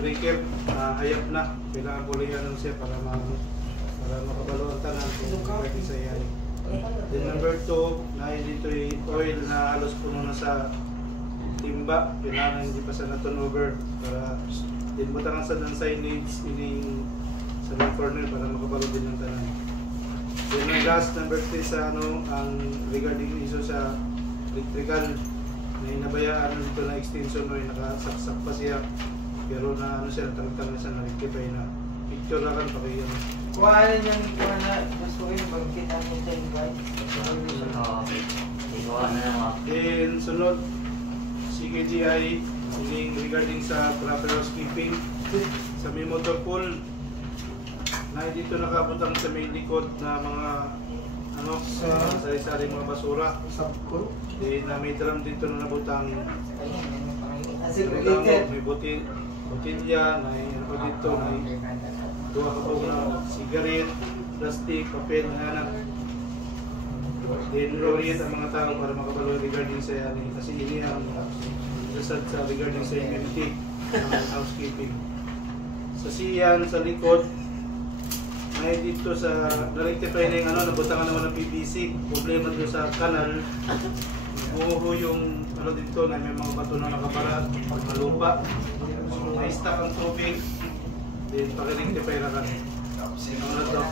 breaker, hayap na. Kailangan pulihan lang siya para makabalo ang tanan kung pwede sa iyan. Then number 2, na dito yung oil na halos puno na sa timba. Kailangan hindi pa sa na-turnover para din butangan sa ng signage ining sa may corner para makabalo din ang tanan. Then ang last, number 3 sa ang regarding issue sa electrical. May nabayaan dito na extension o nakasaksak pa siya. Pero na siya, natanggal na siya, na-rectify na. Picture na kan, pakiyan. Kuha na niyang ikuha na gusto ko yung bagkit natin sa invite. Okay. Ikuha na lang ako. Then sunod, CKGI, regarding sa proper housekeeping. Sa may motor pool, na dito nakabutang sa may likod na mga sari-sari mga basura. Sabko. Then na may drum dito na nabutang. May botilya, na ano dito, na duha ka po na sigaret, plastic, papel, na then orient ang mga tao para makabalo regarding sa yan. Kasi ini ang dasad sa regarding sa immunity ng housekeeping. Sa siyan, sa likod, may dito sa na-rectify na yung nabutangan naman ng PVC. Problema doon sa kanal. Buho yung dito na may mga bato na nakapara, mga lupa. So, na-stack ang tubig. Then, pag-rectify na ka. Ano na to?